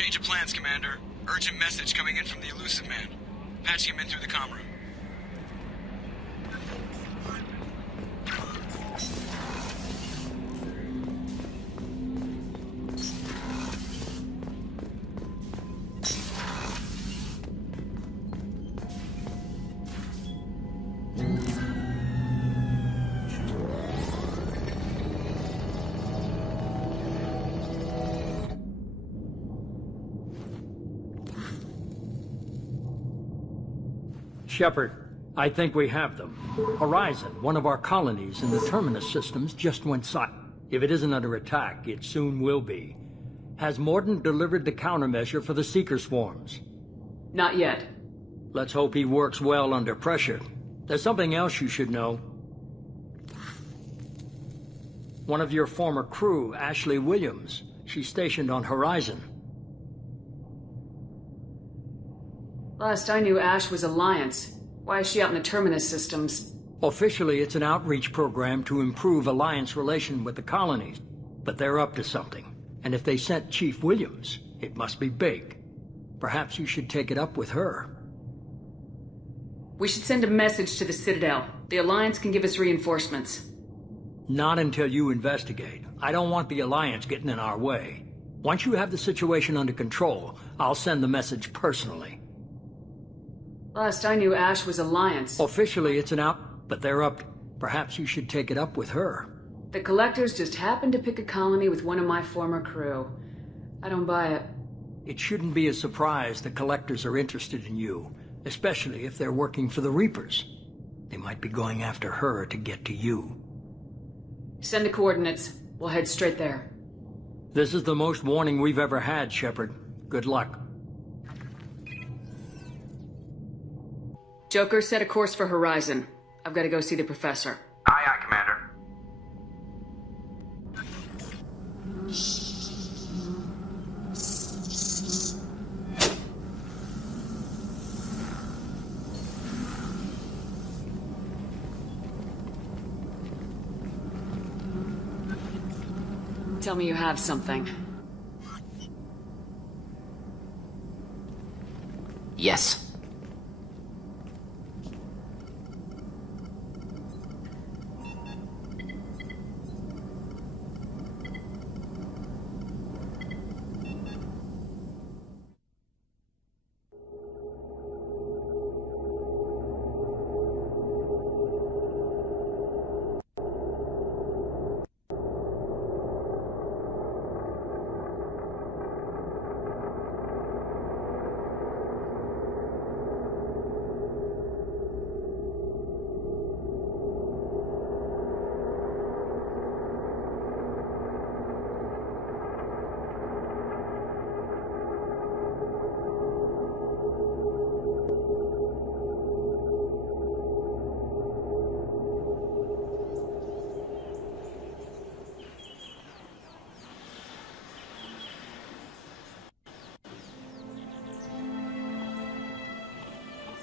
Change of plans, Commander. Urgent message coming in from the Elusive Man. Patching him in through the comm room. Shepard, I think we have them. Horizon, one of our colonies in the Terminus systems, just went silent. If it isn't under attack, it soon will be. Has Mordin delivered the countermeasure for the Seeker swarms? Not yet. Let's hope he works well under pressure. There's something else you should know. One of your former crew, Ashley Williams, she's stationed on Horizon. Last I knew, Ash was Alliance. Why is she out in the Terminus systems? Officially, it's an outreach program to improve Alliance relation with the colonies. But they're up to something. And if they sent Chief Williams, it must be big. Perhaps you should take it up with her. We should send a message to the Citadel. The Alliance can give us reinforcements. Not until you investigate. I don't want the Alliance getting in our way. Once you have the situation under control, I'll send the message personally. Last I knew, Ash was Alliance. Officially, it's an out, but they're up. Perhaps you should take it up with her. The Collectors just happened to pick a colony with one of my former crew. I don't buy it. It shouldn't be a surprise the Collectors are interested in you, especially if they're working for the Reapers. They might be going after her to get to you. Send the coordinates. We'll head straight there. This is the most warning we've ever had, Shepard. Good luck. Joker, set a course for Horizon. I've got to go see the Professor. Aye, aye, Commander. Tell me you have something. Yes.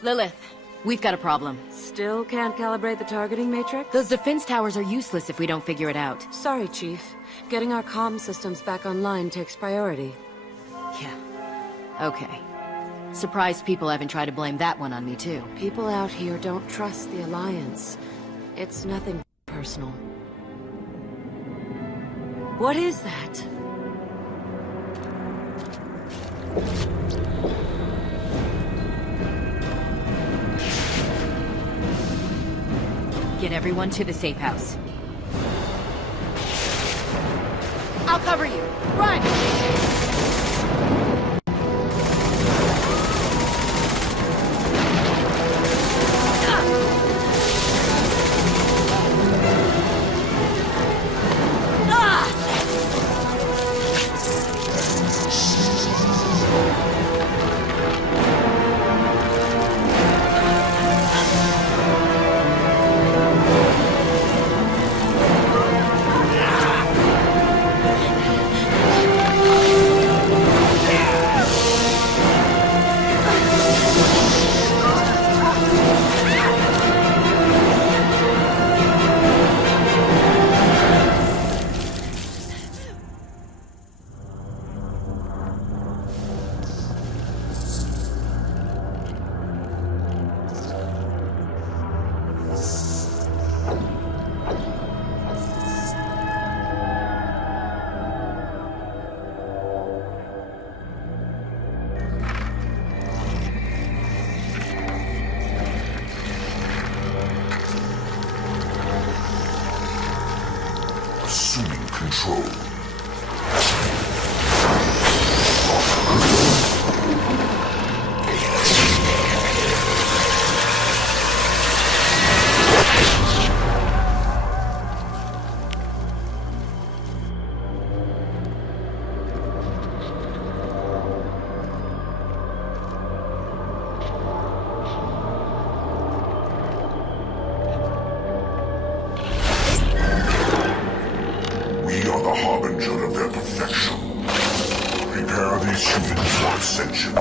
Lilith, we've got a problem. Still can't calibrate the targeting matrix? Those defense towers are useless if we don't figure it out. Sorry, Chief. Getting our comm systems back online takes priority. Yeah. Okay. Surprised people haven't tried to blame that one on me, too. People out here don't trust the Alliance. It's nothing personal. What is that? Get everyone to the safe house. I'll cover you. Run! assuming control. We are the harbinger of their perfection. Prepare these humans for ascension.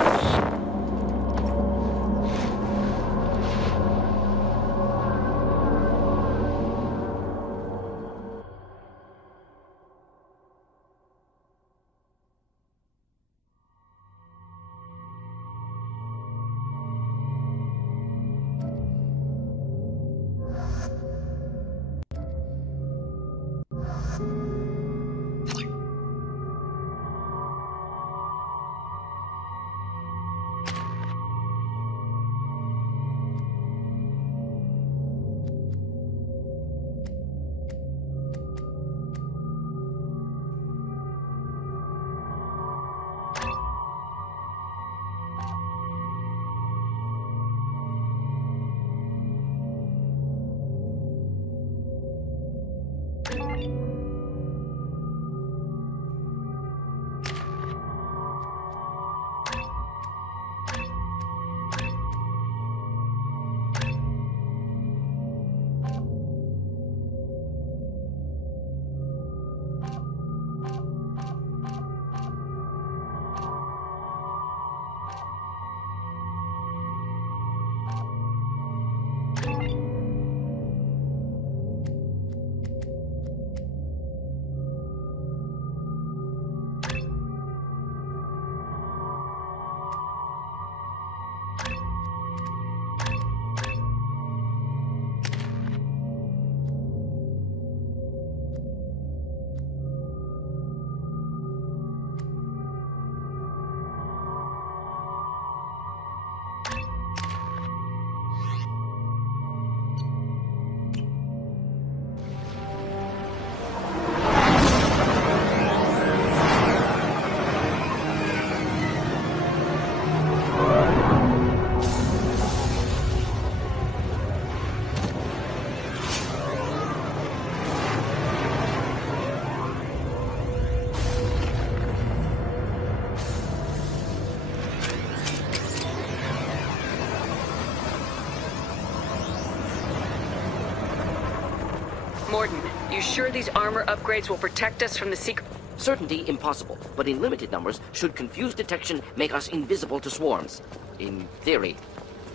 Mordin, you sure these armor upgrades will protect us from the secret? Certainty impossible, but in limited numbers, should confused detection make us invisible to swarms. In theory.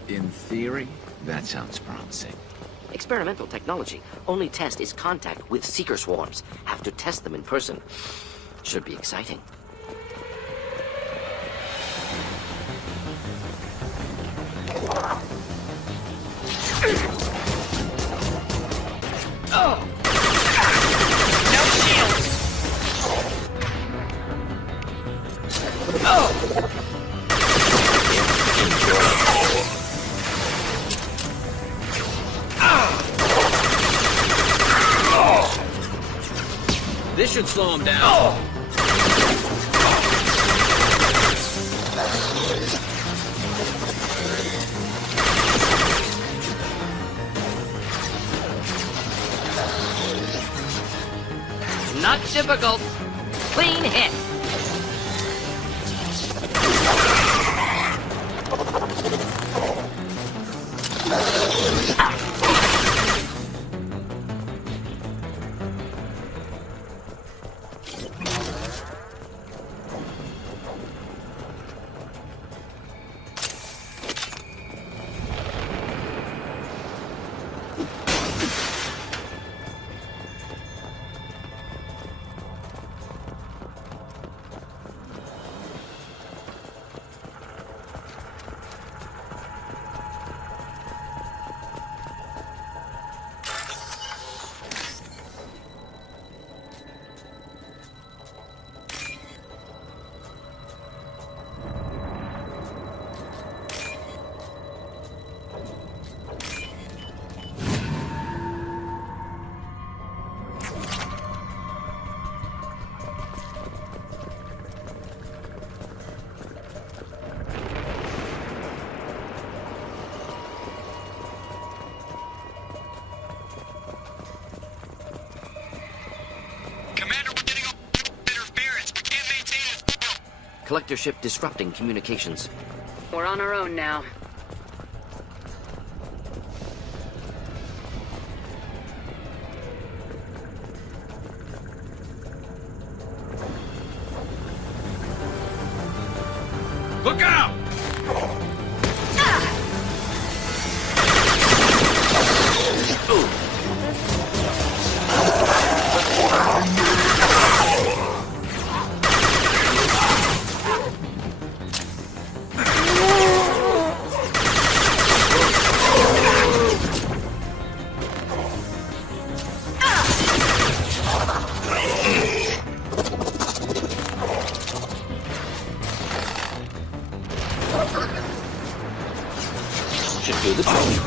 In theory? That sounds promising. Experimental technology. Only test is contact with seeker swarms. Have to test them in person. Should be exciting. This should slow him down. Not difficult. Clean hit. Collector ship disrupting communications. We're on our own now. Look out! Should do the trick.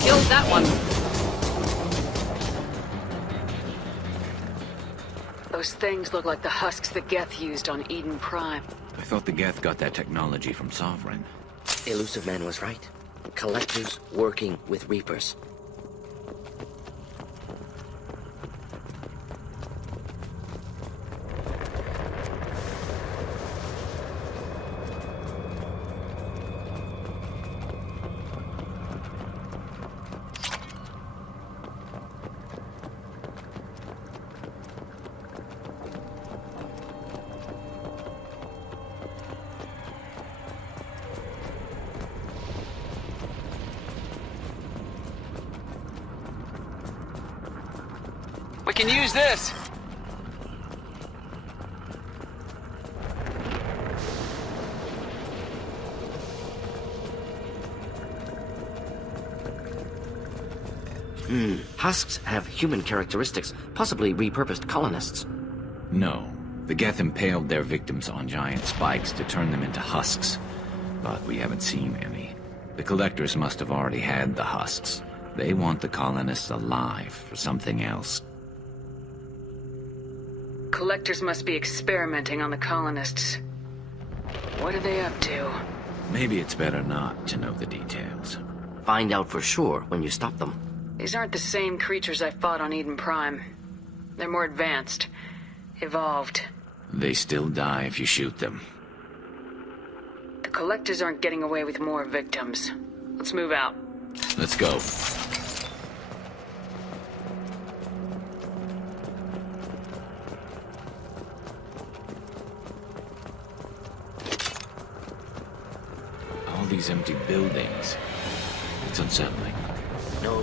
Killed that one. Those things look like the husks that Geth used on Eden Prime. I thought the Geth got that technology from Sovereign. Illusive Man was right. Collectors working with Reapers. We can use this! Husks have human characteristics, possibly repurposed colonists. No. The Geth impaled their victims on giant spikes to turn them into husks. But we haven't seen any. The Collectors must have already had the husks. They want the colonists alive for something else. Collectors must be experimenting on the colonists. What are they up to? Maybe it's better not to know the details. Find out for sure when you stop them. These aren't the same creatures I fought on Eden Prime. They're more advanced. Evolved. They still die if you shoot them. The Collectors aren't getting away with more victims. Let's move out. Let's go. All these empty buildings. It's unsettling. No.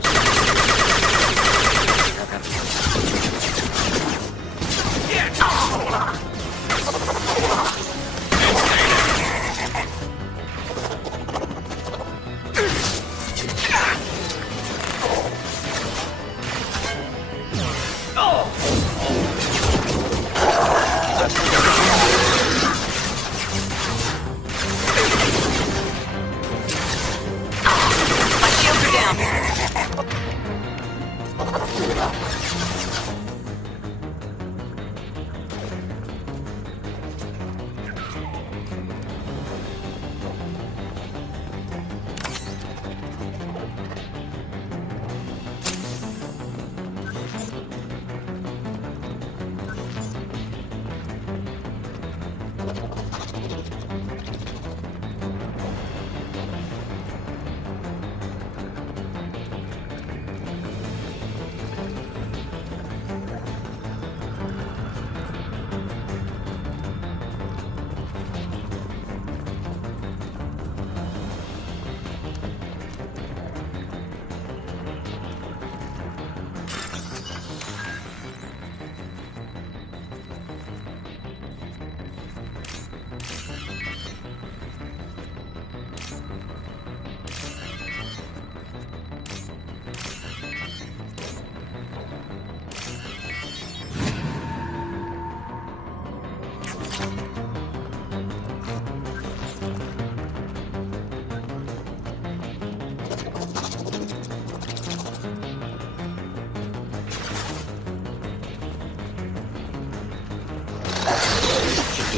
My shields are down.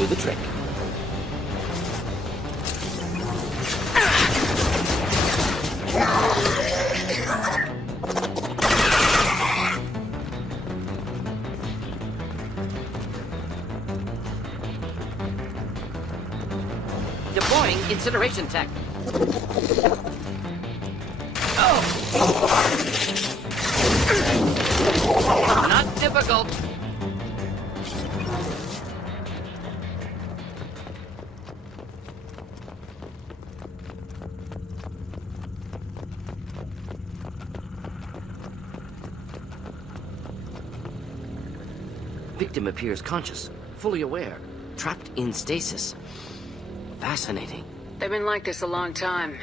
do the trick. Deploying incineration tech. Not difficult. Victim appears conscious, fully aware, trapped in stasis. Fascinating. They've been like this a long time.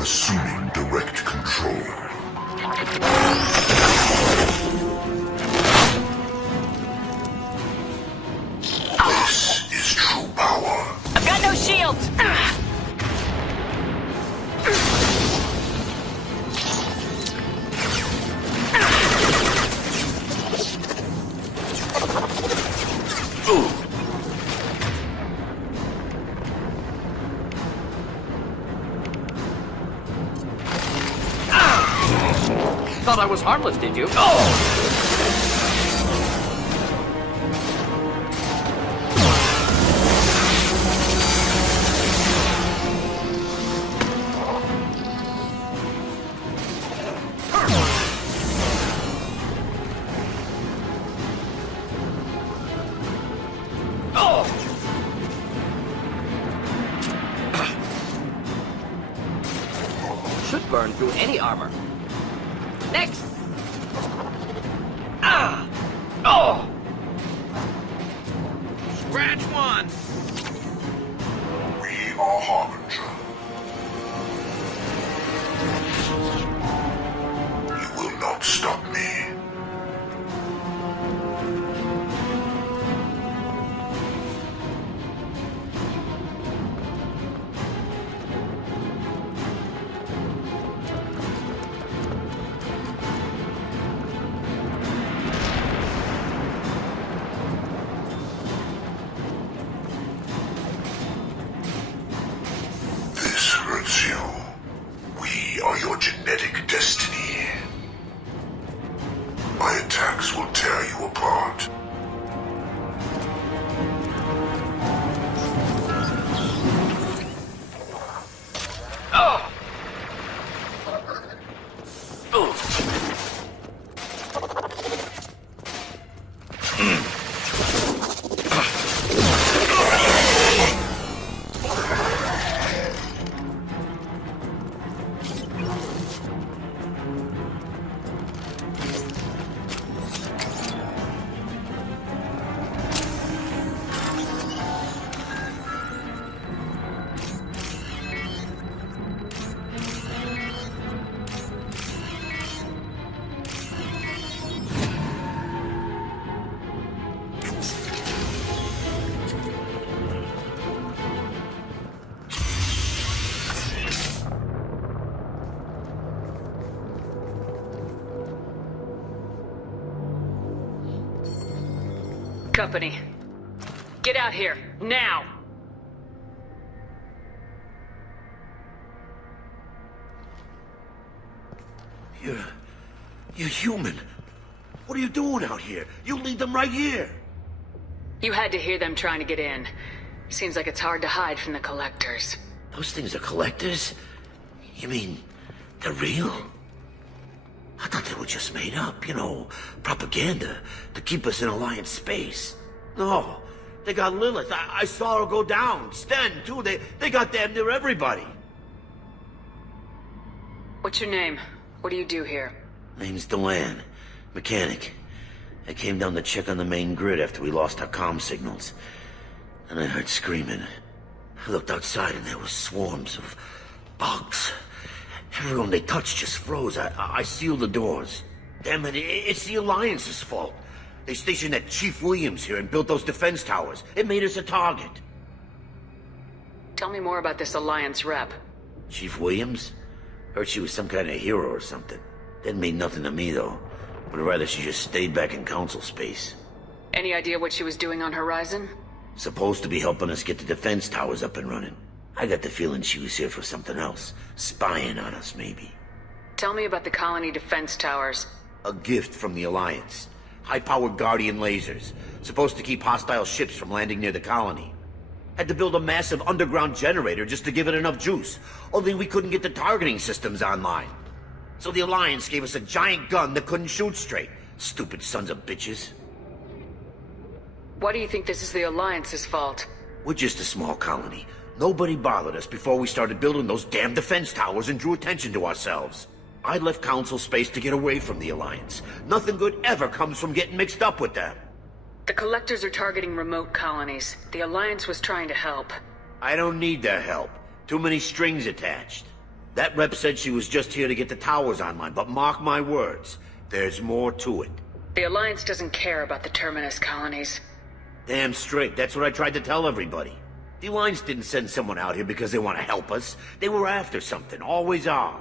Assuming direct control. This is true power. I've got no shields! Thought I was harmless, did you? Should burn through any armor. Next! Ah! Oh! Scratch one! We are Harbinger. You will not stop me. Company. Get out here, now! You're human. What are you doing out here? You lead them right here. You had to hear them trying to get in. Seems like it's hard to hide from the Collectors. Those things are collectors? You mean, they're real? I thought they were just made up, you know, propaganda to keep us in Alliance space. No, they got Lilith. I saw her go down. Sten, too. They got damn near everybody. What's your name? What do you do here? Name's Delan. Mechanic. I came down to check on the main grid after we lost our comm signals. And I heard screaming. I looked outside and there were swarms of bugs. Everyone they touched just froze. I sealed the doors. Damn it, it's the Alliance's fault. They stationed that Chief Williams here and built those defense towers. It made us a target. Tell me more about this Alliance rep. Chief Williams? Heard she was some kind of hero or something. Didn't mean nothing to me, though. Would rather she just stayed back in Council space. Any idea what she was doing on Horizon? Supposed to be helping us get the defense towers up and running. I got the feeling she was here for something else. Spying on us, maybe. Tell me about the colony defense towers. A gift from the Alliance. High-powered Guardian lasers. Supposed to keep hostile ships from landing near the colony. Had to build a massive underground generator just to give it enough juice. Only we couldn't get the targeting systems online. So the Alliance gave us a giant gun that couldn't shoot straight. Stupid sons of bitches. Why do you think this is the Alliance's fault? We're just a small colony. Nobody bothered us before we started building those damn defense towers and drew attention to ourselves. I left Council space to get away from the Alliance. Nothing good ever comes from getting mixed up with them. The Collectors are targeting remote colonies. The Alliance was trying to help. I don't need their help. Too many strings attached. That rep said she was just here to get the towers online, but mark my words, there's more to it. The Alliance doesn't care about the Terminus colonies. Damn straight, that's what I tried to tell everybody. The Alliance didn't send someone out here because they want to help us. They were after something, always are.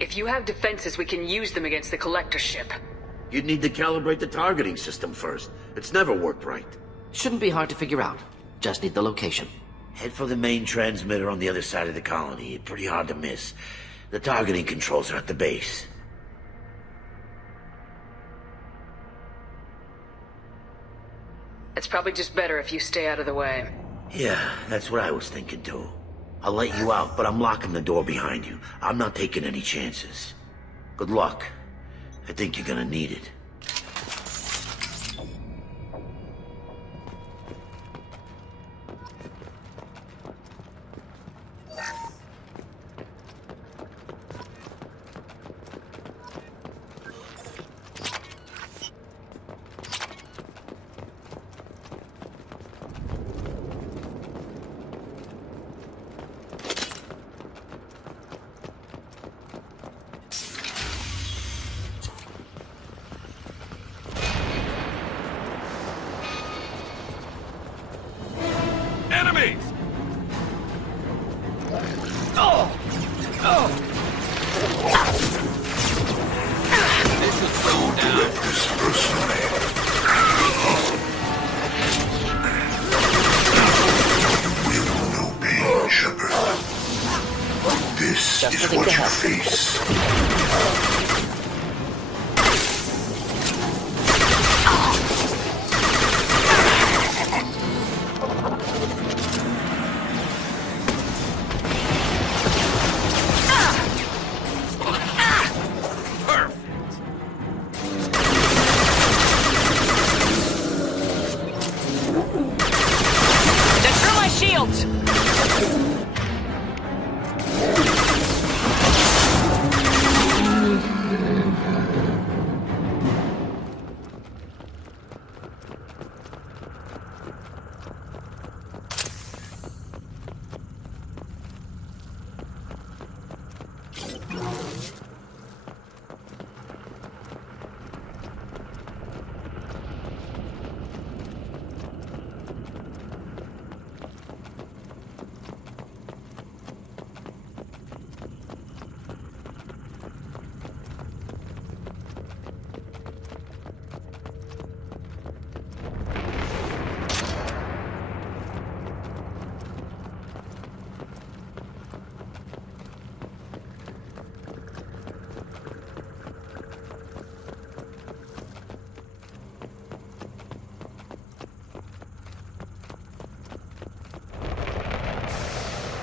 If you have defenses, we can use them against the Collector ship. You'd need to calibrate the targeting system first. It's never worked right. Shouldn't be hard to figure out. Just need the location. Head for the main transmitter on the other side of the colony. Pretty hard to miss. The targeting controls are at the base. It's probably just better if you stay out of the way. Yeah, that's what I was thinking too. I'll let you out, but I'm locking the door behind you. I'm not taking any chances. Good luck. I think you're gonna need it.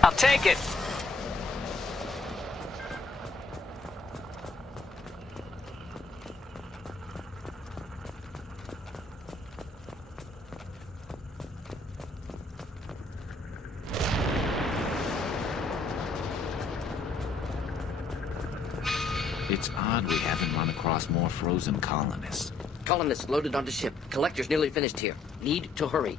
I'll take it. It's odd we haven't run across more frozen colonists. Colonists loaded onto ship. Collector's nearly finished here. Need to hurry.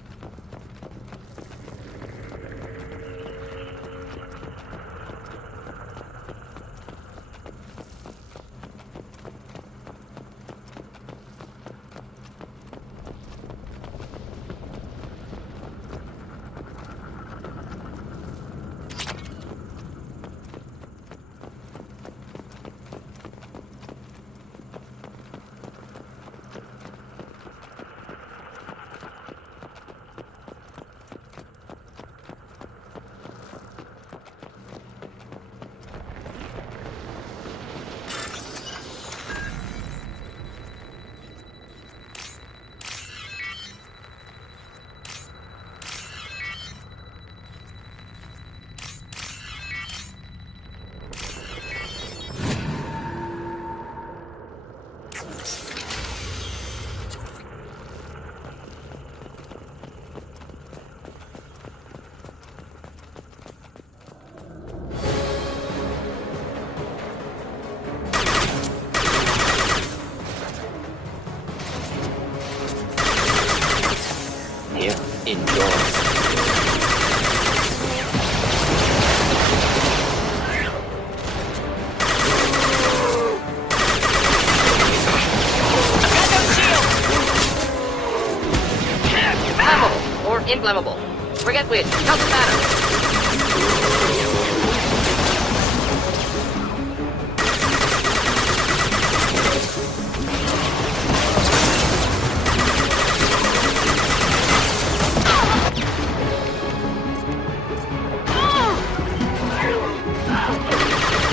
Here, indoors. Flammable or inflammable. Forget which. Doesn't matter.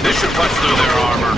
This should punch through their armor.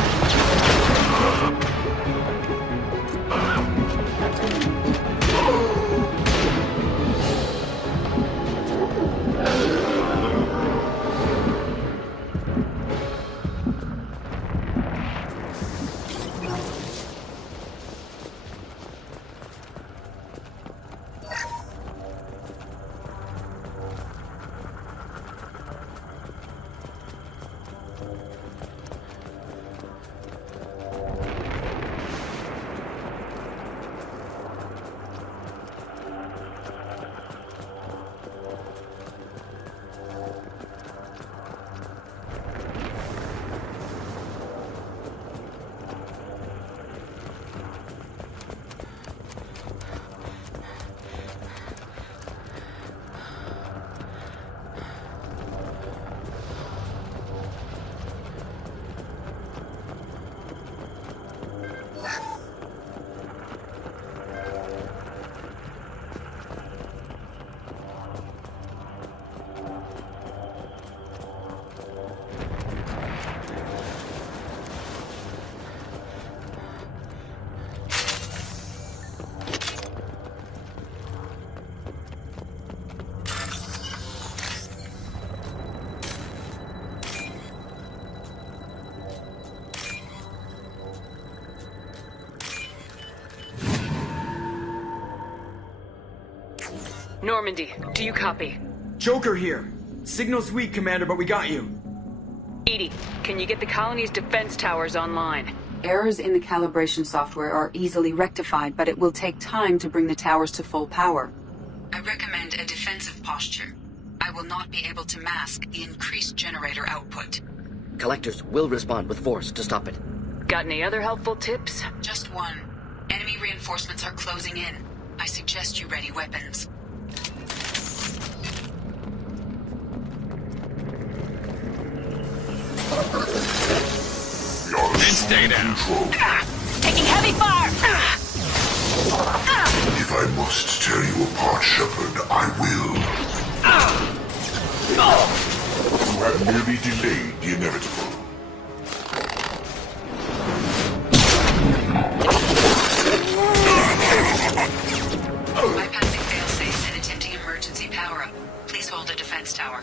Normandy, do you copy? Joker here. Signal's weak, Commander, but we got you. Edie, can you get the colony's defense towers online? Errors in the calibration software are easily rectified, but it will take time to bring the towers to full power. I recommend a defensive posture. I will not be able to mask the increased generator output. Collectors will respond with force to stop it. Got any other helpful tips? Just one. Enemy reinforcements are closing in. I suggest you ready weapons. And stay down. Taking heavy fire! If I must tear you apart, Shepard, I will. You have merely delayed the inevitable. Bypassing failsafes and attempting emergency power-up. Please hold the defense tower.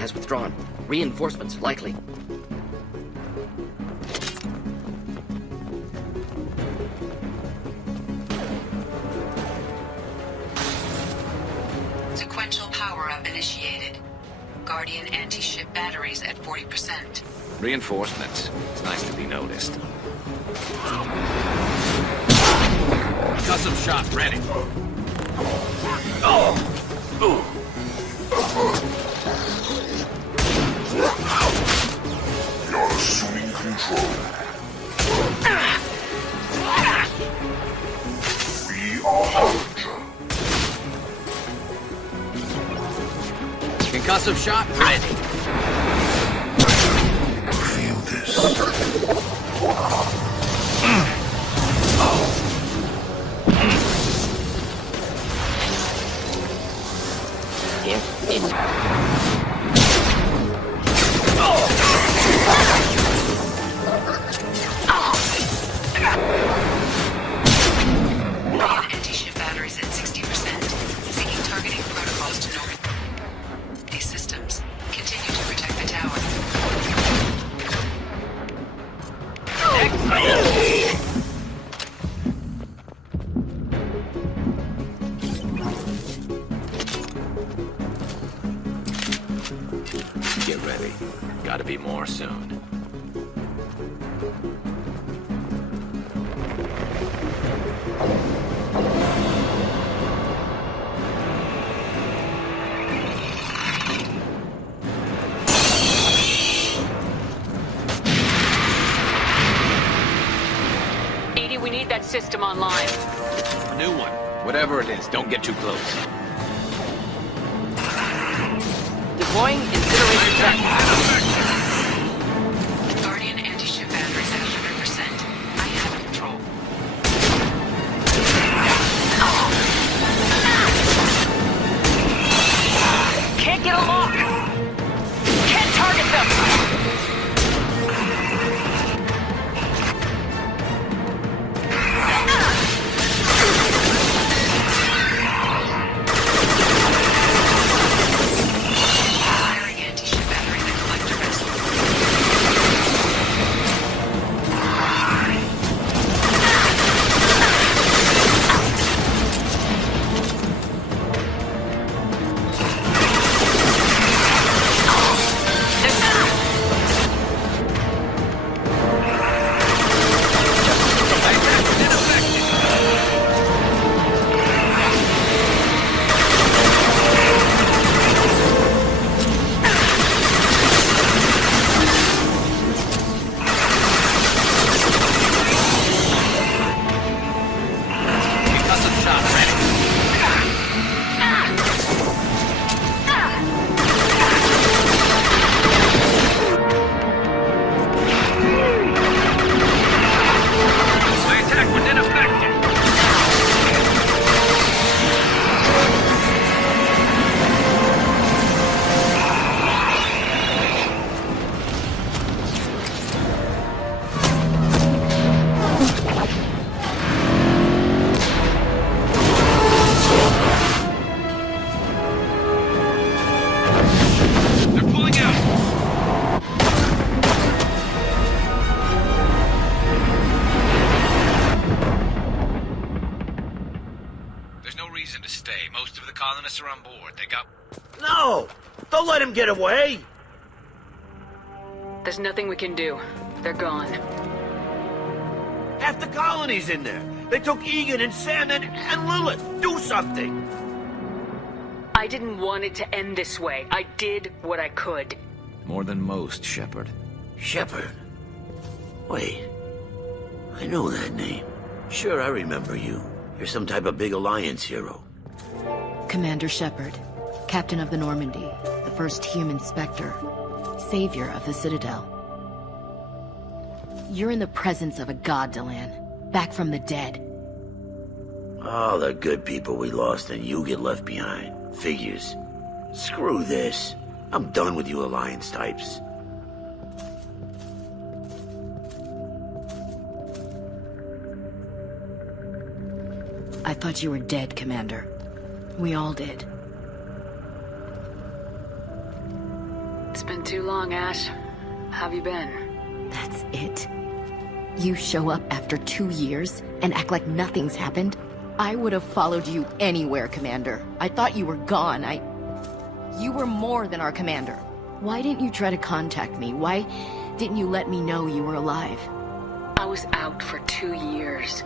has withdrawn. Reinforcements likely. Sequential power-up initiated. Guardian anti-ship batteries at 40%. Reinforcements. It's nice to be noticed. Custom shot ready. You're assuming control. We are Harbinger. Concussive shot ready. Feel this. Guardian anti-ship batteries at 60%. Seeking targeting protocols to Normandy. These systems continue to protect the tower. Get ready. Gotta be more soon. Edie, we need that system online. A new one. Whatever it is, don't get too close. Deploying incineration tech. Guardian anti-ship batteries at 100%. I have control. Can't get a lock! Can't target them! Firing anti-ship batteries at collector vessel. Concussive shot ready. My attack was ineffective. They're pulling out. There's no reason to stay. Most of the colonists are on board. They got... No! Don't let him get away! There's nothing we can do. They're gone. Half the colony's in there. They took Egan and Sam and Lilith. Do something! I didn't want it to end this way. I did what I could. More than most, Shepard. Shepard? Wait. I know that name. Sure, I remember you. You're some type of big Alliance hero. Commander Shepard, Captain of the Normandy, the first human Spectre, savior of the Citadel. You're in the presence of a god, Delan, back from the dead. All the good people we lost and you get left behind. Figures. Screw this. I'm done with you Alliance types. I thought you were dead, Commander. We all did. been too long, Ash. How have you been? That's it? You show up after 2 years and act like nothing's happened? I would have followed you anywhere, Commander. I thought you were gone. You were more than our commander. Why didn't you try to contact me? Why didn't you let me know you were alive? I was out for 2 years.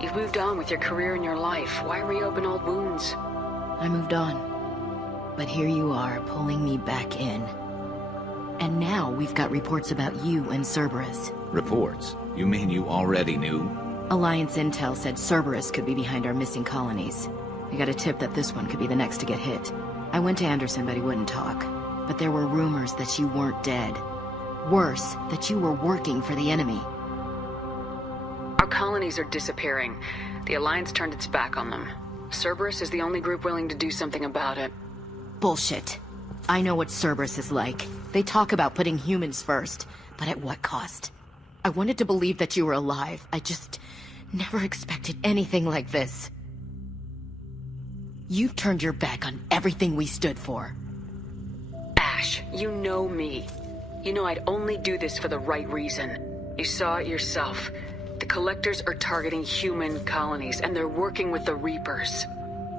You've moved on with your career and your life. Why reopen old wounds? I moved on. But here you are, pulling me back in. And now we've got reports about you and Cerberus. Reports? You mean you already knew? Alliance intel said Cerberus could be behind our missing colonies. We got a tip that this one could be the next to get hit. I went to Anderson, but he wouldn't talk. But there were rumors that you weren't dead. Worse, that you were working for the enemy. Our colonies are disappearing. The Alliance turned its back on them. Cerberus is the only group willing to do something about it. Bullshit. I know what Cerberus is like. They talk about putting humans first, but at what cost? I wanted to believe that you were alive. I just never expected anything like this. You've turned your back on everything we stood for. Ash, you know me. You know I'd only do this for the right reason. You saw it yourself. The Collectors are targeting human colonies, and they're working with the Reapers.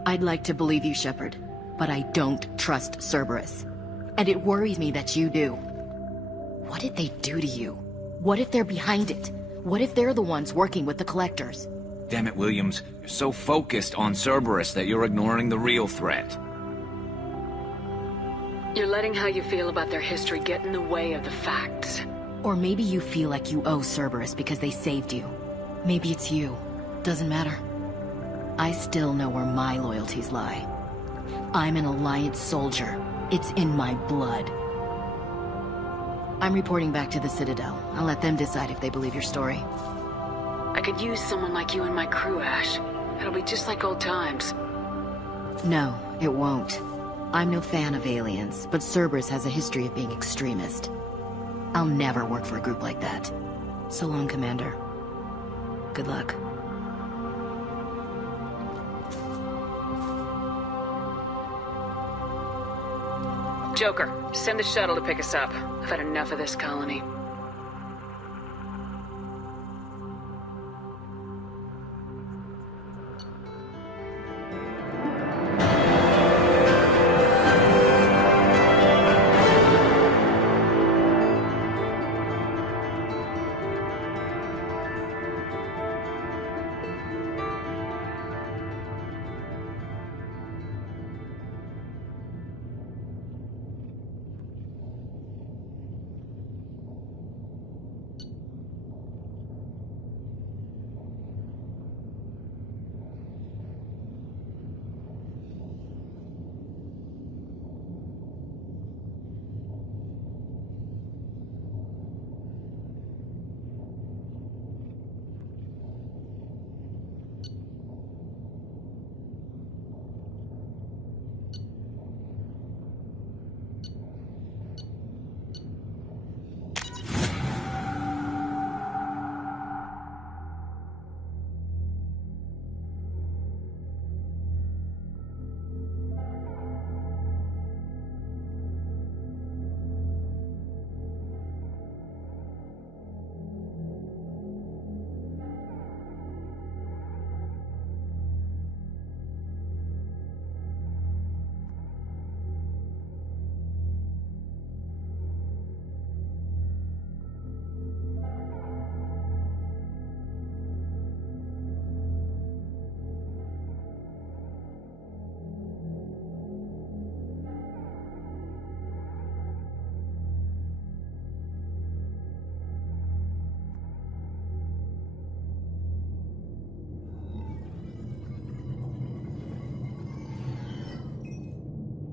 I'd like to believe you, Shepard, but I don't trust Cerberus. And it worries me that you do. What did they do to you? What if they're behind it? What if they're the ones working with the Collectors? Damn it, Williams. You're so focused on Cerberus that you're ignoring the real threat. You're letting how you feel about their history get in the way of the facts. Or maybe you feel like you owe Cerberus because they saved you. Maybe it's you. Doesn't matter. I still know where my loyalties lie. I'm an Alliance soldier. It's in my blood. I'm reporting back to the Citadel. I'll let them decide if they believe your story. I could use someone like you in my crew, Ash. It'll be just like old times. No, it won't. I'm no fan of aliens, but Cerberus has a history of being extremist. I'll never work for a group like that. So long, Commander. Good luck. Joker, send the shuttle to pick us up. I've had enough of this colony.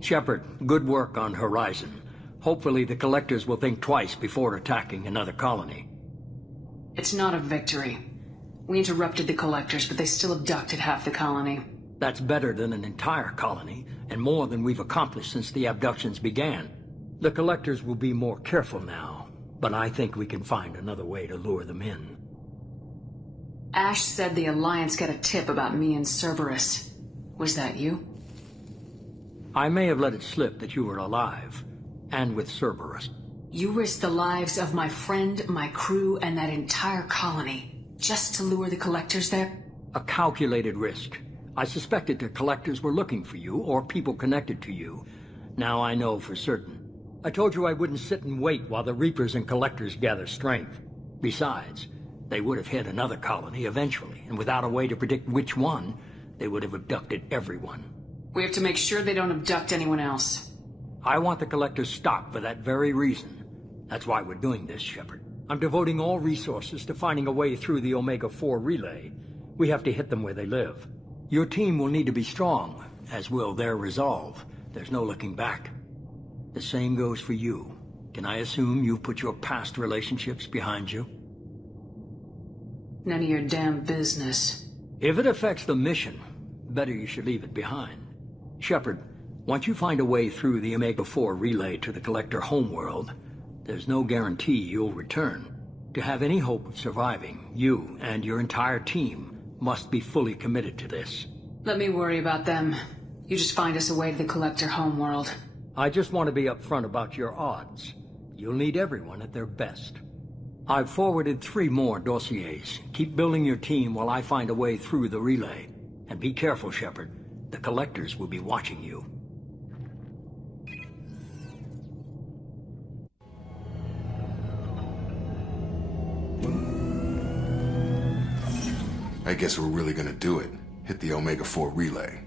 Shepard, good work on Horizon. Hopefully the Collectors will think twice before attacking another colony. It's not a victory. We interrupted the Collectors, but they still abducted half the colony. That's better than an entire colony, and more than we've accomplished since the abductions began. The Collectors will be more careful now, but I think we can find another way to lure them in. Ash said the Alliance got a tip about me and Cerberus. Was that you? I may have let it slip that you were alive, and with Cerberus. You risked the lives of my friend, my crew, and that entire colony, just to lure the Collectors there? A calculated risk. I suspected the Collectors were looking for you, or people connected to you. Now I know for certain. I told you I wouldn't sit and wait while the Reapers and Collectors gather strength. Besides, they would have hit another colony eventually, and without a way to predict which one, they would have abducted everyone. We have to make sure they don't abduct anyone else. I want the Collectors stopped for that very reason. That's why we're doing this, Shepard. I'm devoting all resources to finding a way through the Omega-4 relay. We have to hit them where they live. Your team will need to be strong, as will their resolve. There's no looking back. The same goes for you. Can I assume you've put your past relationships behind you? None of your damn business. If it affects the mission, better you should leave it behind. Shepard, once you find a way through the Omega-4 relay to the Collector homeworld, there's no guarantee you'll return. To have any hope of surviving, you and your entire team must be fully committed to this. Let me worry about them. You just find us a way to the Collector homeworld. I just want to be upfront about your odds. You'll need everyone at their best. I've forwarded 3 more dossiers. Keep building your team while I find a way through the relay. And be careful, Shepard. The Collectors will be watching you. I guess we're really gonna do it. Hit the Omega-4 relay.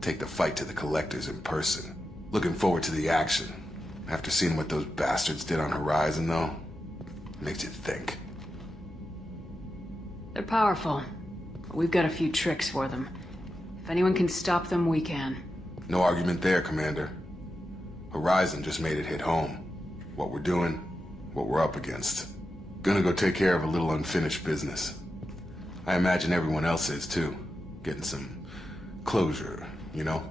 Take the fight to the Collectors in person. Looking forward to the action. After seeing what those bastards did on Horizon, though, makes you think. They're powerful, but we've got a few tricks for them. If anyone can stop them, we can. No argument there, Commander. Horizon just made it hit home. What we're doing, what we're up against. Gonna go take care of a little unfinished business. I imagine everyone else is, too. Getting some closure, you know?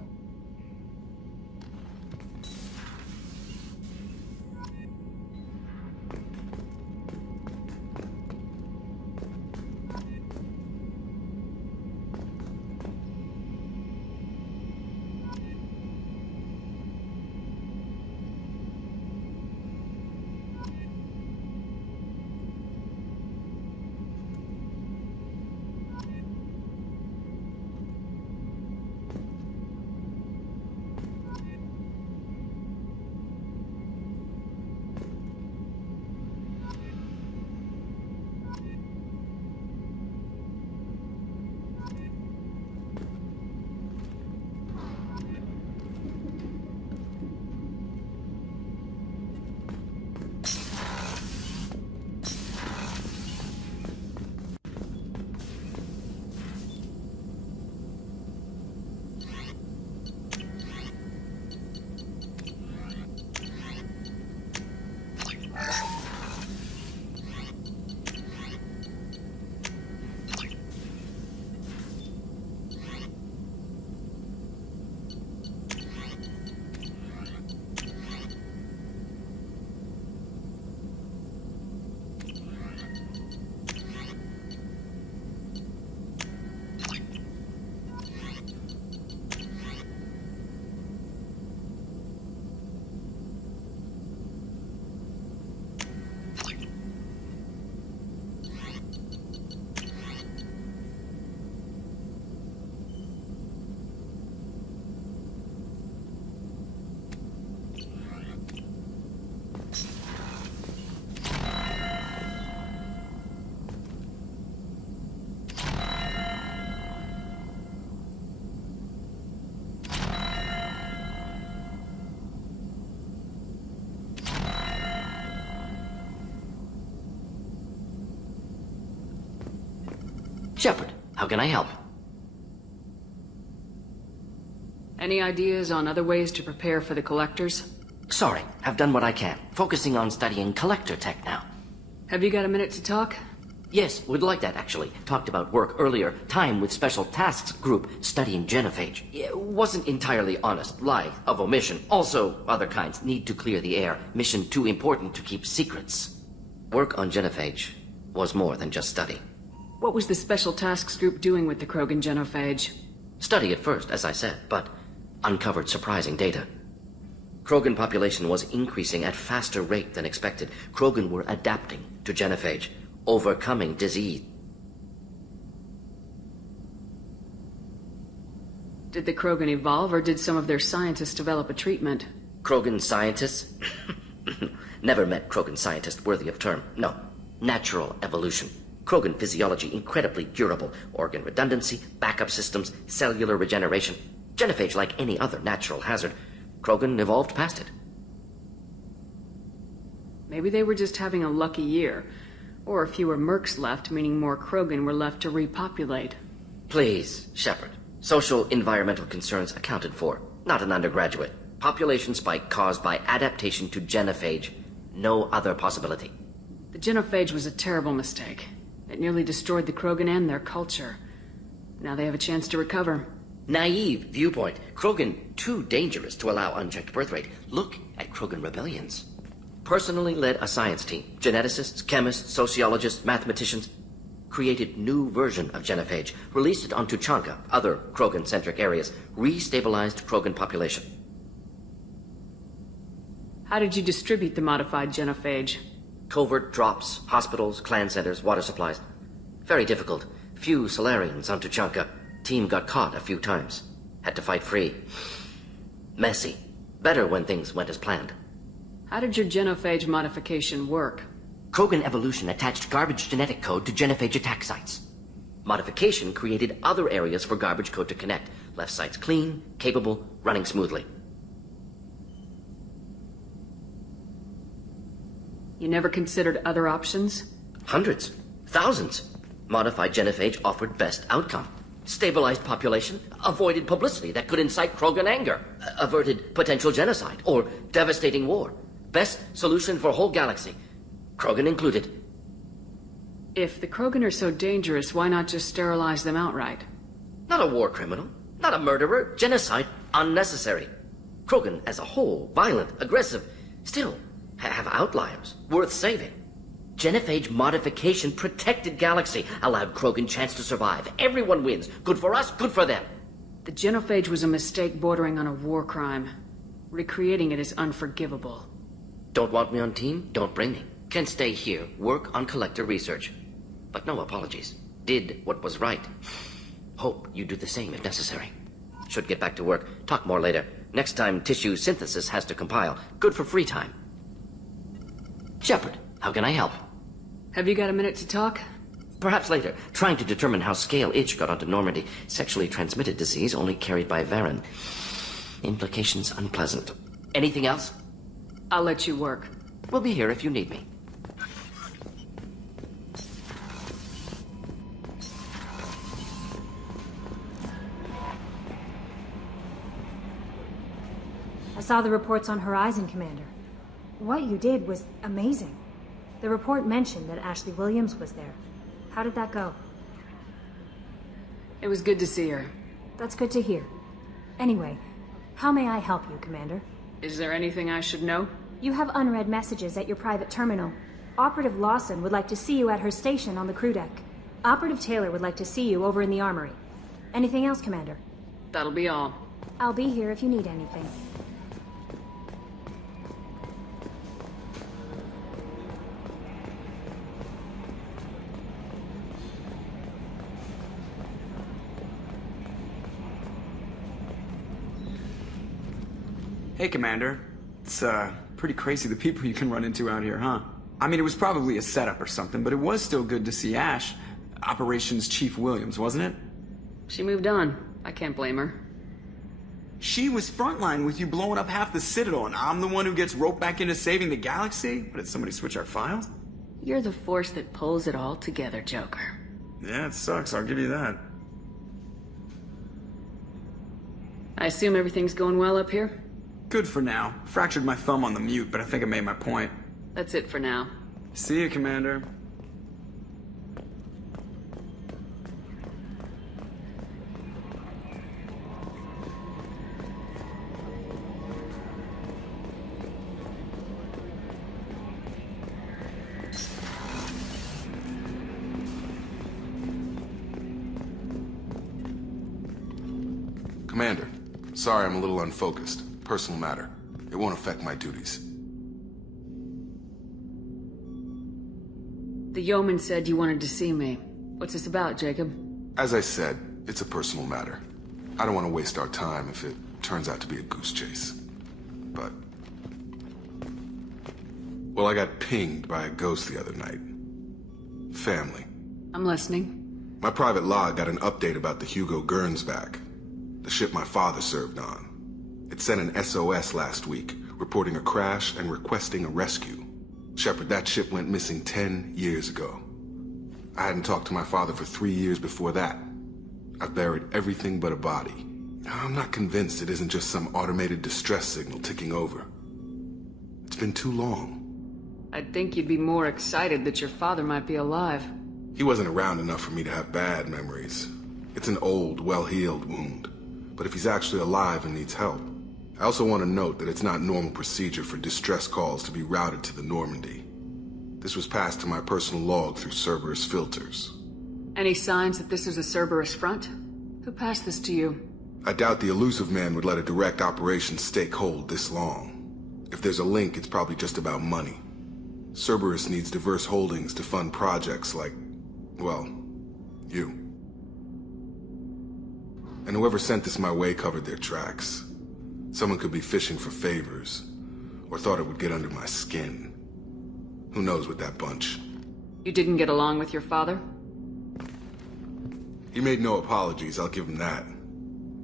Shepard, how can I help? Any ideas on other ways to prepare for the Collectors? Sorry, I've done what I can. Focusing on studying Collector tech now. Have you got a minute to talk? Yes, would like that, actually. Talked about work earlier. Time with Special Tasks Group studying genophage. It wasn't entirely honest. Lie of omission. Also, other kinds. Need to clear the air. Mission too important to keep secrets. Work on genophage was more than just study. What was the Special Tasks Group doing with the Krogan genophage? Study at first, as I said, but uncovered surprising data. Krogan population was increasing at faster rate than expected. Krogan were adapting to genophage, overcoming disease. Did the Krogan evolve, or did some of their scientists develop a treatment? Krogan scientists? Never met Krogan scientist worthy of term. No. Natural evolution. Krogan physiology incredibly durable. Organ redundancy, backup systems, cellular regeneration. Genophage like any other natural hazard. Krogan evolved past it. Maybe they were just having a lucky year. Or fewer mercs left, meaning more Krogan were left to repopulate. Please, Shepard. Social environmental concerns accounted for. Not an undergraduate. Population spike caused by adaptation to genophage. No other possibility. The genophage was a terrible mistake. It nearly destroyed the Krogan and their culture. Now they have a chance to recover. Naive viewpoint. Krogan too dangerous to allow unchecked birth rate. Look at Krogan rebellions. Personally led a science team. Geneticists, chemists, sociologists, mathematicians. Created new version of genophage. Released it on Tuchanka, other Krogan-centric areas. Restabilized Krogan population. How did you distribute the modified genophage? Covert drops, hospitals, clan centers, water supplies. Very difficult. Few Solarians on Tuchanka. Team got caught a few times. Had to fight free. Messy. Better when things went as planned. How did your genophage modification work? Krogan evolution attached garbage genetic code to genophage attack sites. Modification created other areas for garbage code to connect. Left sites clean, capable, running smoothly. You never considered other options? Hundreds. Thousands. Modified genophage offered best outcome. Stabilized population, avoided publicity that could incite Krogan anger, averted potential genocide, or devastating war. Best solution for whole galaxy. Krogan included. If the Krogan are so dangerous, why not just sterilize them outright? Not a war criminal, not a murderer, genocide, unnecessary. Krogan as a whole, violent, aggressive, still have outliers, worth saving. Genophage modification protected Galaxy, allowed Krogan chance to survive. Everyone wins. Good for us, good for them. The genophage was a mistake bordering on a war crime. Recreating it is unforgivable. Don't want me on team? Don't bring me. Can stay here, work on collector research. But no apologies. Did what was right. Hope you do the same if necessary. Should get back to work. Talk more later. Next time tissue synthesis has to compile. Good for free time. Shepard, how can I help? Have you got a minute to talk? Perhaps later. Trying to determine how Scale Itch got onto Normandy. Sexually transmitted disease only carried by Varen. Implications unpleasant. Anything else? I'll let you work. We'll be here if you need me. I saw the reports on Horizon, Commander. What you did was amazing. The report mentioned that Ashley Williams was there. How did that go? It was good to see her. That's good to hear. Anyway, how may I help you, Commander? Is there anything I should know? You have unread messages at your private terminal. Operative Lawson would like to see you at her station on the crew deck. Operative Taylor would like to see you over in the armory. Anything else, Commander? That'll be all. I'll be here if you need anything. Hey, Commander. It's, pretty crazy the people you can run into out here, huh? I mean, it was probably a setup or something, but it was still good to see Ash. Operations Chief Williams, wasn't it? She moved on. I can't blame her. She was frontline with you blowing up half the Citadel, and I'm the one who gets roped back into saving the galaxy? But did somebody switch our files? You're the force that pulls it all together, Joker. Yeah, it sucks, I'll give you that. I assume everything's going well up here? Good for now. Fractured my thumb on the mute, but I think I made my point. That's it for now. See you, Commander. Commander, sorry I'm a little unfocused. Personal matter. It won't affect my duties. The yeoman said you wanted to see me. What's this about, Jacob? As I said, it's a personal matter. I don't want to waste our time if it turns out to be a goose chase. But... well, I got pinged by a ghost the other night. Family. I'm listening. My private log got an update about the Hugo Gernsback, the ship my father served on. It sent an SOS last week, reporting a crash and requesting a rescue. Shepard, that ship went missing 10 years ago. I hadn't talked to my father for 3 years before that. I've buried everything but a body. I'm not convinced it isn't just some automated distress signal ticking over. It's been too long. I'd think you'd be more excited that your father might be alive. He wasn't around enough for me to have bad memories. It's an old, well-healed wound. But if he's actually alive and needs help, I also want to note that it's not normal procedure for distress calls to be routed to the Normandy. This was passed to my personal log through Cerberus filters. Any signs that this is a Cerberus front? Who passed this to you? I doubt the Elusive Man would let a direct operation stake hold this long. If there's a link, it's probably just about money. Cerberus needs diverse holdings to fund projects like, well, you. And whoever sent this my way covered their tracks. Someone could be fishing for favors, or thought it would get under my skin. Who knows with that bunch? You didn't get along with your father? He made no apologies, I'll give him that.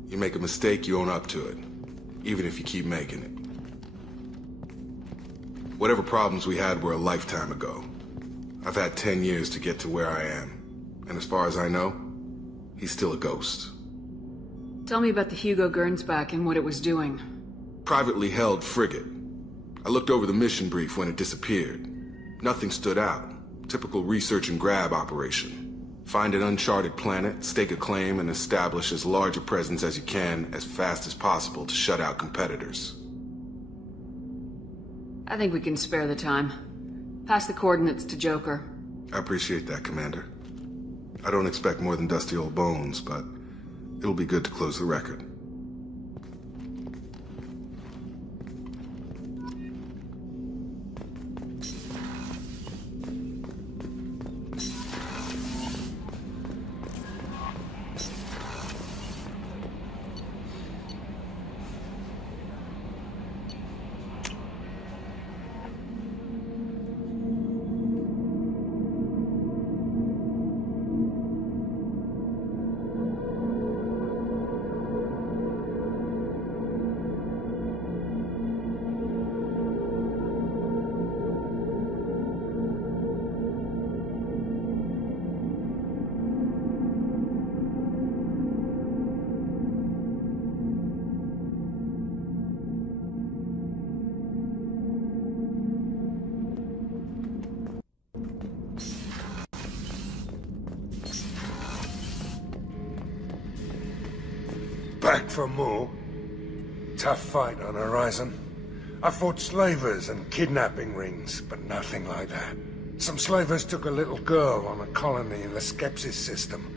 You make a mistake, you own up to it. Even if you keep making it. Whatever problems we had were a lifetime ago. I've had 10 years to get to where I am. And as far as I know, he's still a ghost. Tell me about the Hugo Gernsback and what it was doing. Privately held frigate. I looked over the mission brief when it disappeared. Nothing stood out. Typical research and grab operation. Find an uncharted planet, stake a claim, and establish as large a presence as you can as fast as possible to shut out competitors. I think we can spare the time. Pass the coordinates to Joker. I appreciate that, Commander. I don't expect more than dusty old bones, but it'll be good to close the record. Back for more? Tough fight on Horizon. I fought slavers and kidnapping rings, but nothing like that. Some slavers took a little girl on a colony in the Skepsis system.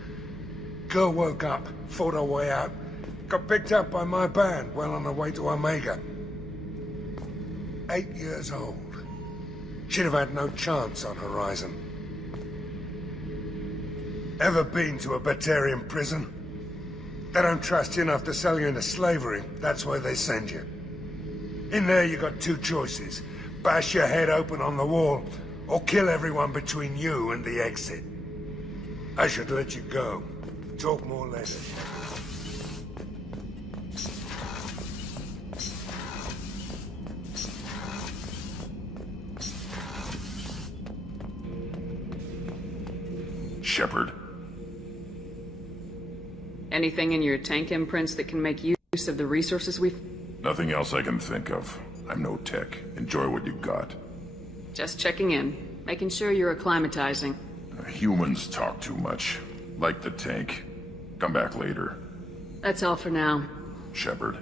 Girl woke up, fought her way out, got picked up by my band well on her way to Omega. 8 years old. She'd have had no chance on Horizon. Ever been to a Batarian prison? They don't trust you enough to sell you into slavery. That's why they send you. In there you got two choices. Bash your head open on the wall, or kill everyone between you and the exit. I should let you go. Talk more later. Shepard. Anything in your tank imprints that can make use of the resources we've... Nothing else I can think of. I'm no tech. Enjoy what you've got. Just checking in. Making sure you're acclimatizing. Humans talk too much. Like the tank. Come back later. That's all for now. Shepard.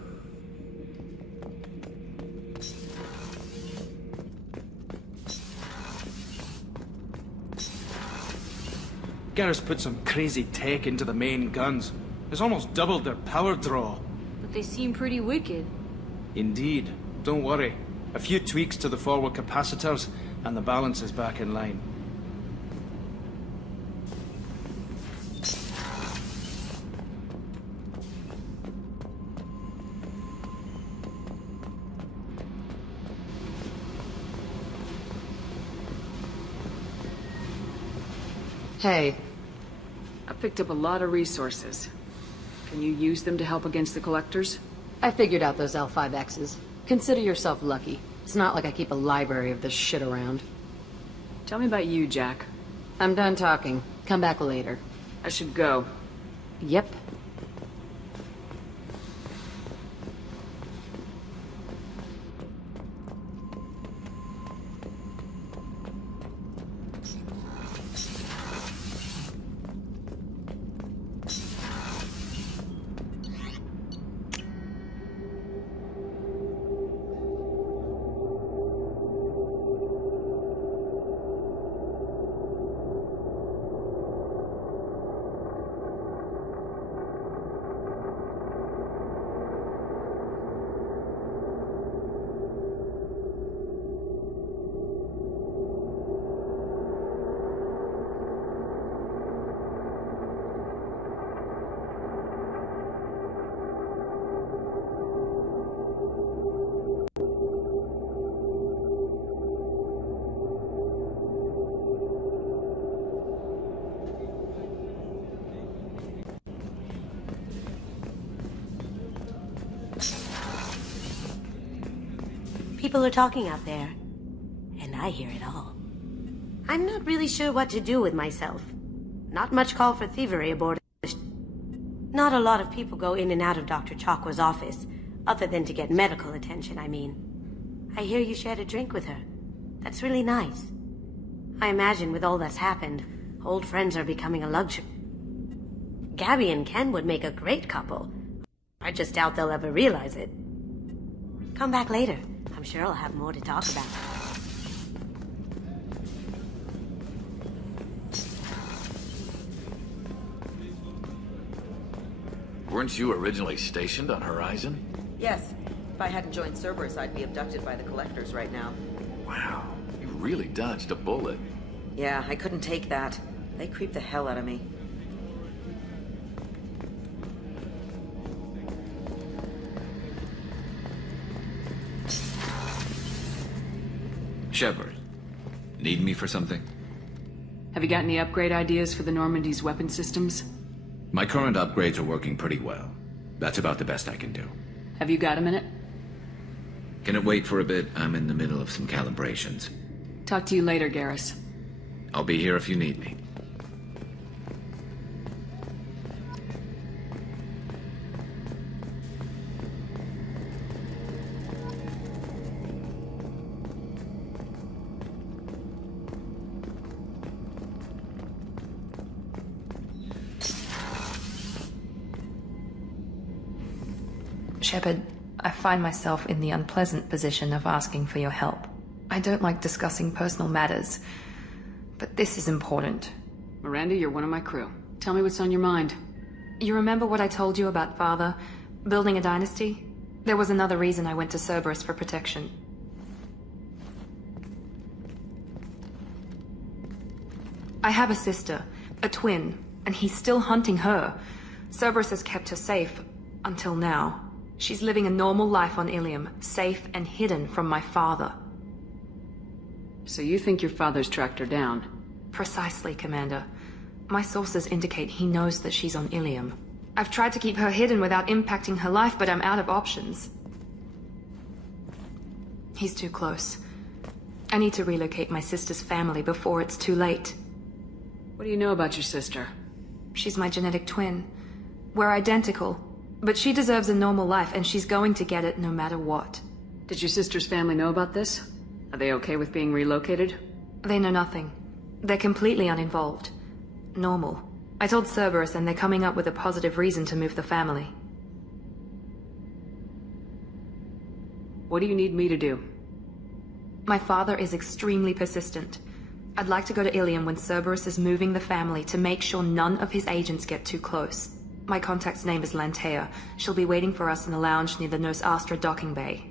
Garrus put some crazy tech into the main guns. It's almost doubled their power draw. But they seem pretty wicked. Indeed. don't worry. A few tweaks to the forward capacitors, and the balance is back in line. Hey. I picked up a lot of resources. Can you use them to help against the Collectors? I figured out those L5Xs. Consider yourself lucky. It's not like I keep a library of this shit around. Tell me about you, Jack. I'm done talking. Come back later. I should go. Yep. People are talking out there, and I hear it all. I'm not really sure what to do with myself. Not much call for thievery aboard. Not a lot of people go in and out of Dr. Chakwa's office, other than to get medical attention, I mean. I hear you shared a drink with her. That's really nice. I imagine with all that's happened, old friends are becoming a luxury. Gabby and Ken would make a great couple. I just doubt they'll ever realize it. Come back later. I'm sure I'll have more to talk about. Weren't you originally stationed on Horizon? Yes. If I hadn't joined Cerberus, I'd be abducted by the Collectors right now. Wow, you really dodged a bullet. Yeah, I couldn't take that. They creeped the hell out of me. Shepard, need me for something? Have you got any upgrade ideas for the Normandy's weapon systems? My current upgrades are working pretty well. That's about the best I can do. Have you got a minute? Can it wait for a bit? I'm in the middle of some calibrations. Talk to you later, Garrus. I'll be here if you need me. Shepard, I find myself in the unpleasant position of asking for your help. I don't like discussing personal matters, but this is important. Miranda, you're one of my crew. Tell me what's on your mind. You remember what I told you about Father? Building a dynasty? There was another reason I went to Cerberus for protection. I have a sister, a twin, and he's still hunting her. Cerberus has kept her safe, until now. She's living a normal life on Ilium, safe and hidden from my father. So you think your father's tracked her down? Precisely, Commander. My sources indicate he knows that she's on Ilium. I've tried to keep her hidden without impacting her life, but I'm out of options. He's too close. I need to relocate my sister's family before it's too late. What do you know about your sister? She's my genetic twin. We're identical, but she deserves a normal life, and she's going to get it no matter what. Did your sister's family know about this? Are they okay with being relocated? They know nothing. They're completely uninvolved. Normal. I told Cerberus, and they're coming up with a positive reason to move the family. What do you need me to do? My father is extremely persistent. I'd like to go to Ilium when Cerberus is moving the family to make sure none of his agents get too close. My contact's name is Lantea. She'll be waiting for us in a lounge near the Nos Astra docking bay.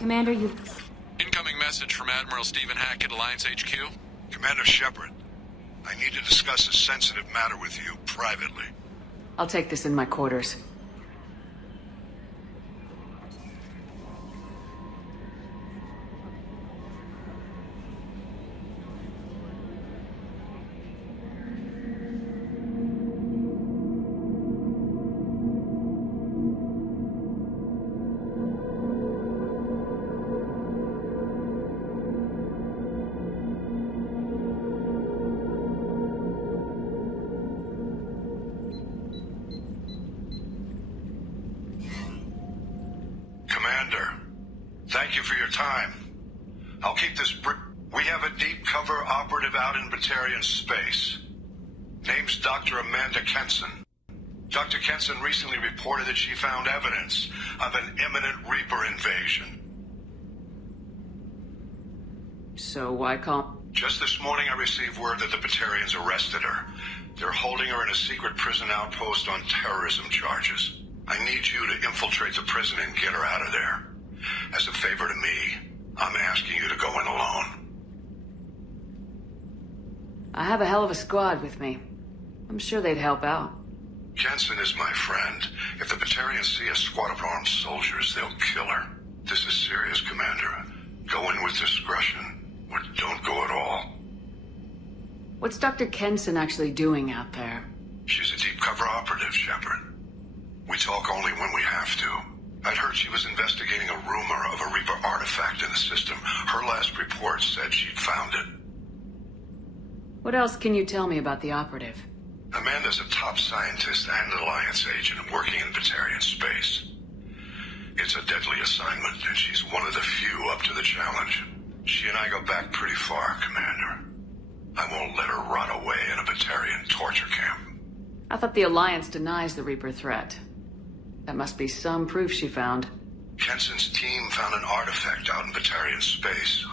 Commander, you've... Incoming message from Admiral Stephen Hackett, Alliance HQ. Commander Shepard, I need to discuss a sensitive matter with you privately. I'll take this in my quarters. Thank you for your time. I'll keep this We have a deep cover operative out in Batarian space. Name's Dr. Amanda Kenson. Dr. Kenson recently reported that she found evidence of an imminent Reaper invasion. So why call? Just this morning I received word that the Batarians arrested her. They're holding her in a secret prison outpost on terrorism charges. I need you to infiltrate the prison and get her out of there. As a favor to me, I'm asking you to go in alone. I have a hell of a squad with me. I'm sure they'd help out. Kenson is my friend. If the Batarians see a squad of armed soldiers, they'll kill her. This is serious, Commander. Go in with discretion, or don't go at all. What's Dr. Kenson actually doing out there? She's a deep cover operative, Shepard. We talk only when we have to. I'd heard she was investigating a rumor of a Reaper artifact in the system. Her last report said she'd found it. What else can you tell me about the operative? Amanda's a top scientist and Alliance agent working in Batarian space. It's a deadly assignment, and she's one of the few up to the challenge. She and I go back pretty far, Commander. I won't let her rot away in a Batarian torture camp. I thought the Alliance denies the Reaper threat. That must be some proof she found. Kenson's team found an artifact out in Batarian space.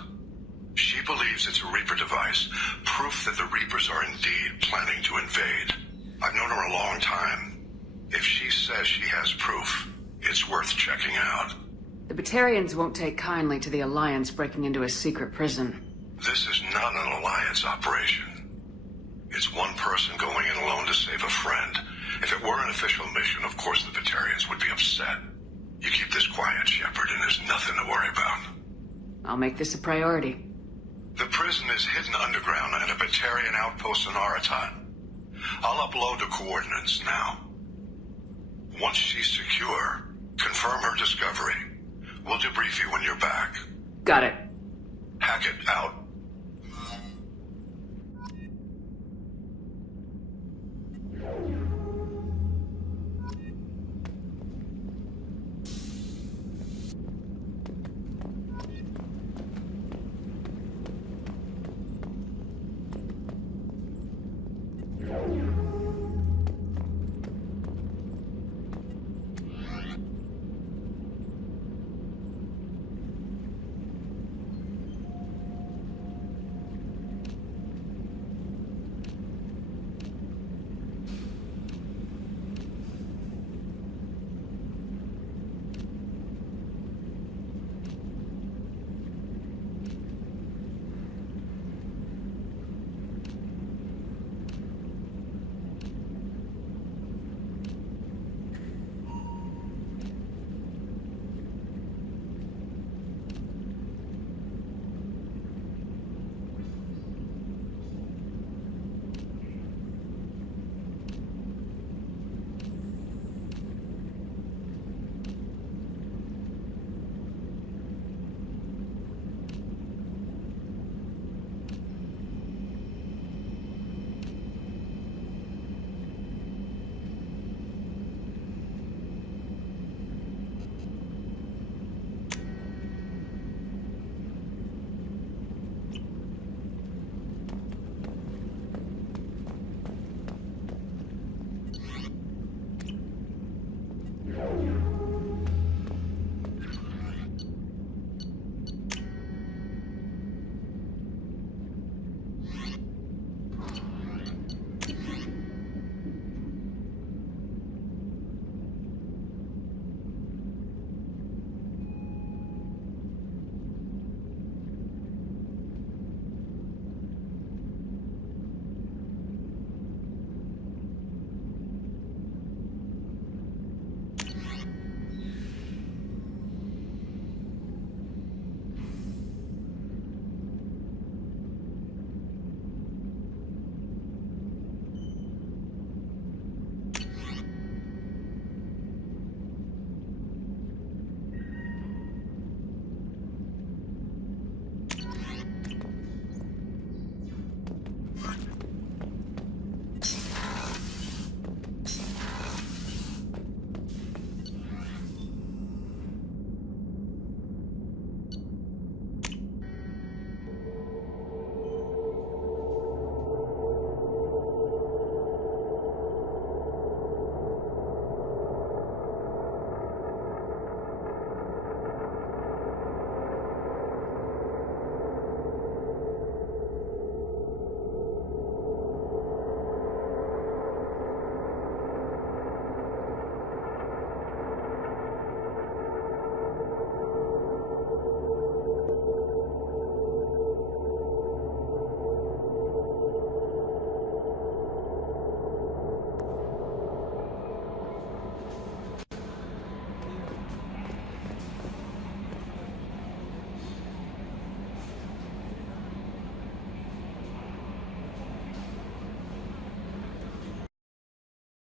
She believes it's a Reaper device, proof that the Reapers are indeed planning to invade. I've known her a long time. If she says she has proof, it's worth checking out. The Batarians won't take kindly to the Alliance breaking into a secret prison. This is not an Alliance operation. It's one person going in alone to save a friend. If it were an official mission, of course the Batarians would be upset. You keep this quiet, Shepard, and there's nothing to worry about. I'll make this a priority. The prison is hidden underground at a Batarian outpost in Aratat. I'll upload the coordinates now. Once she's secure, confirm her discovery. We'll debrief you when you're back. Got it. Hackett out.